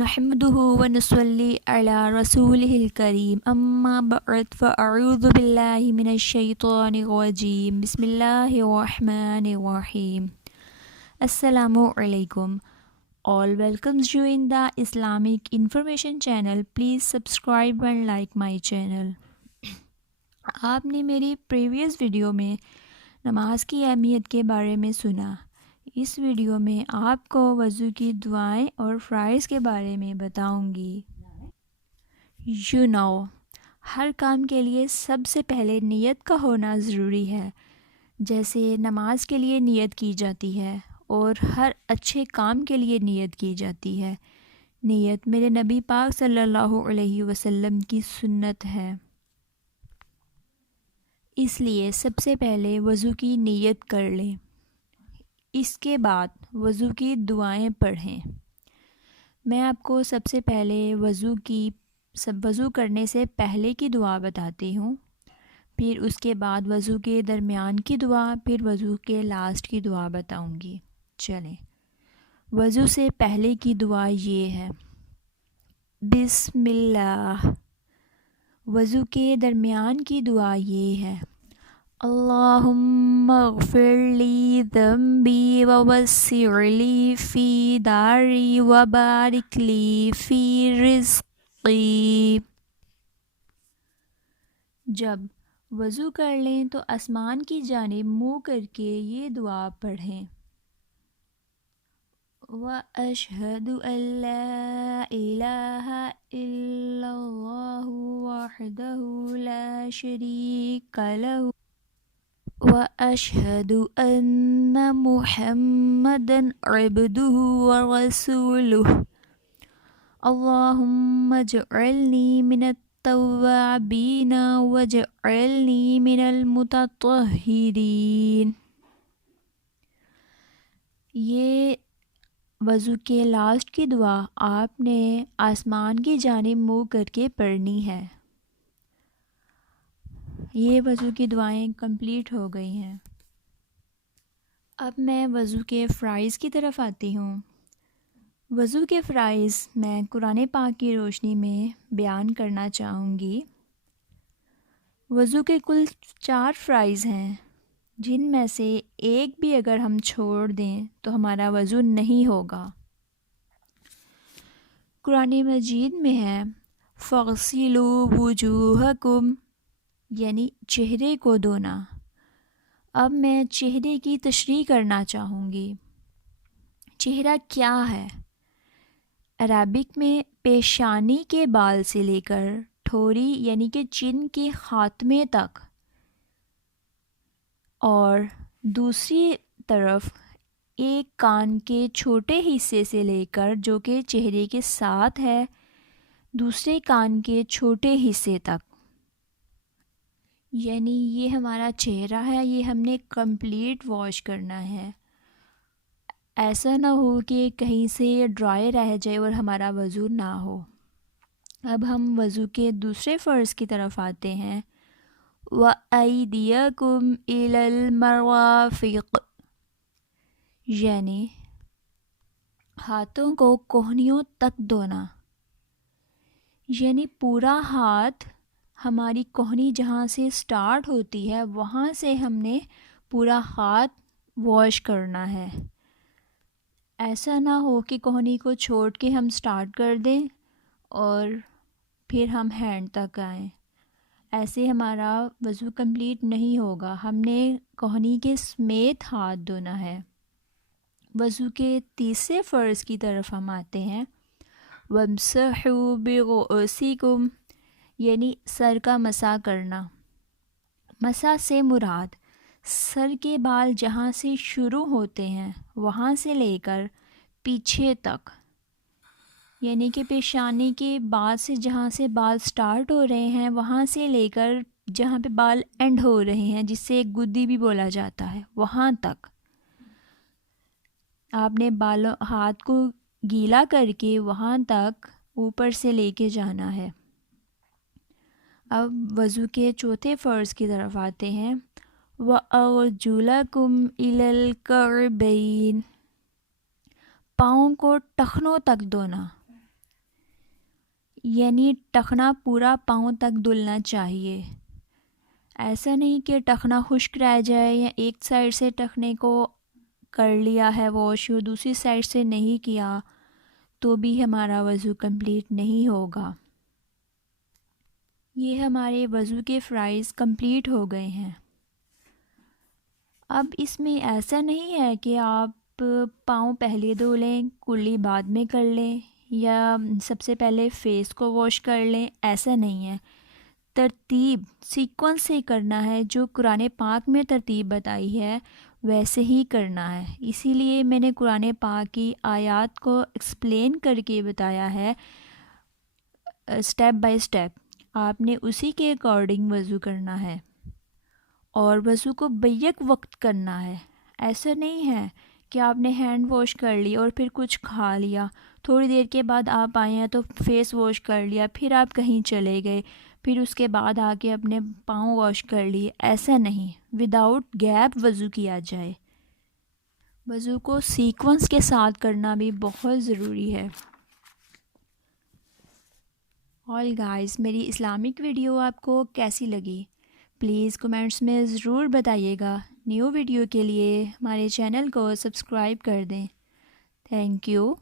نحمده ونصلي على رسوله الكريم اما بعد فاعوذ بالله من الشیطان الرجیم بسم اللہ الرحمن الرحیم. Assalamu alaikum. All welcomes you in the Islamic information channel. Please subscribe and like my channel. آپ نے میری پریویس ویڈیو میں نماز کی اہمیت کے بارے میں سنا. اس ویڈیو میں آپ کو وضو کی دعائیں اور فرائض کے بارے میں بتاؤں گی. ہر کام کے لیے سب سے پہلے نیت کا ہونا ضروری ہے. جیسے نماز کے لیے نیت کی جاتی ہے اور ہر اچھے کام کے لیے نیت کی جاتی ہے. نیت میرے نبی پاک صلی اللہ علیہ وسلم کی سنت ہے. اس لیے سب سے پہلے وضو کی نیت کر لیں. اس کے بعد وضو کی دعائیں پڑھیں. میں آپ کو سب سے پہلے وضو کرنے سے پہلے کی دعا بتاتی ہوں، پھر اس کے بعد وضو کے درمیان کی دعا، پھر وضو کے لاسٹ کی دعا بتاؤں گی. چلیں، وضو سے پہلے کی دعا یہ ہے: بسم اللہ. وضو کے درمیان کی دعا یہ ہے: اللہم اغفر لی ذنبی ووسع لی فی داری وبارک لی فی رزقی. جب وضو کر لیں تو آسمان کی جانب منہ کر کے یہ دعا پڑھیں: وَأَشْهَدُ أَن لَا إِلَٰهَ إِلَّا اللَّهُ وَحْدَهُ لَا شَرِيكَ لَهُ وَأَشْهَدُ أَنَّ مُحَمَّدًا عَبْدُهُ وَرَسُولُهُ. اللهم اجعلني من التوابين واجعلني من المتطهرين. یہ وضو کے لاسٹ کی دعا آپ نے آسمان کی جانب منہ کر کے پڑھنی ہے. یہ وضو کی دعائیں کمپلیٹ ہو گئی ہیں. اب میں وضو کے فرائض کی طرف آتی ہوں. وضو کے فرائض میں قرآن پاک کی روشنی میں بیان کرنا چاہوں گی. وضو کے کل 4 فرائض ہیں، جن میں سے ایک بھی اگر ہم چھوڑ دیں تو ہمارا وضو نہیں ہوگا. قرآن مجید میں ہے: فَاغْسِلُوا وُجُوهَكُمْ، یعنی چہرے کو دھونا. اب میں چہرے کی تشریح کرنا چاہوں گی. چہرہ کیا ہے؟ عربک میں پیشانی کے بال سے لے کر ٹھوری یعنی کہ چن کے خاتمے تک، اور دوسری طرف ایک کان کے چھوٹے حصے سے لے کر جو کہ چہرے کے ساتھ ہے دوسرے کان کے چھوٹے حصے تک، یعنی یہ ہمارا چہرہ ہے. یہ ہم نے کمپلیٹ واش کرنا ہے. ایسا نہ ہو کہ کہیں سے یہ ڈرائی رہ جائے اور ہمارا وضو نہ ہو. اب ہم وضو کے دوسرے فرض کی طرف آتے ہیں: وَأَيْدِيَكُمْ إِلَى الْمَرَافِقِ، یعنی ہاتھوں کو کوہنیوں تک دھونا. یعنی پورا ہاتھ، ہماری کوہنی جہاں سے سٹارٹ ہوتی ہے وہاں سے ہم نے پورا ہاتھ واش کرنا ہے. ایسا نہ ہو کہ کوہنی کو چھوڑ کے ہم سٹارٹ کر دیں اور پھر ہم ہینڈ تک آئیں. ایسے ہمارا وضو کمپلیٹ نہیں ہوگا. ہم نے کوہنی کے سمیت ہاتھ دھونا ہے. وضو کے تیسرے فرض کی طرف ہم آتے ہیں: وَامْسَحُوا بِرُؤُوسِكُمْ، یعنی سر کا مسح کرنا. مسح سے مراد سر کے بال جہاں سے شروع ہوتے ہیں وہاں سے لے کر پیچھے تک، یعنی کہ پیشانی کے بعد سے جہاں سے بال سٹارٹ ہو رہے ہیں وہاں سے لے کر جہاں پہ بال اینڈ ہو رہے ہیں جس سے گدی بھی بولا جاتا ہے وہاں تک آپ نے ہاتھ کو گیلا کر کے وہاں تک اوپر سے لے کے جانا ہے. اب وضو کے چوتھے فرض کی طرف آتے ہیں: وَأَرْجُلَكُمْ إِلَى الْكَعْبَيْنِ، پاؤں کو ٹخنوں تک دھونا. یعنی ٹخنا پورا پاؤں تک دھلنا چاہیے. ایسا نہیں کہ ٹخنا خشک رہ جائے یا ایک سائڈ سے ٹخنے کو کر لیا ہے واش اور دوسری سائڈ سے نہیں کیا تو بھی ہمارا وضو کمپلیٹ نہیں ہوگا. یہ ہمارے وضو کے فرائض کمپلیٹ ہو گئے ہیں. اب اس میں ایسا نہیں ہے کہ آپ پاؤں پہلے دھو لیں کلی بعد میں کر لیں یا سب سے پہلے فیس کو واش کر لیں، ایسا نہیں ہے. ترتیب سیکوینس سے کرنا ہے، جو قرآن پاک میں ترتیب بتائی ہے ویسے ہی کرنا ہے. اسی لیے میں نے قرآن پاک کی آیات کو ایکسپلین کر کے بتایا ہے اسٹیپ بائی اسٹیپ. آپ نے اسی کے اکارڈنگ وضو کرنا ہے اور وضو کو بیک وقت کرنا ہے. ایسا نہیں ہے کہ آپ نے ہینڈ واش کر لی اور پھر کچھ کھا لیا، تھوڑی دیر کے بعد آپ آئے ہیں تو فیس واش کر لیا، پھر آپ کہیں چلے گئے، پھر اس کے بعد آ کے اپنے پاؤں واش کر لیے. ایسا نہیں، وداؤٹ گیپ وضو کیا جائے. وضو کو سیکوینس کے ساتھ کرنا بھی بہت ضروری ہے. آل گائز، میری اسلامک ویڈیو آپ کو کیسی لگی پلیز کمنٹس میں ضرور بتائیے گا. نیو ویڈیو کے لیے ہمارے چینل کو سبسکرائب کر دیں. Thank you.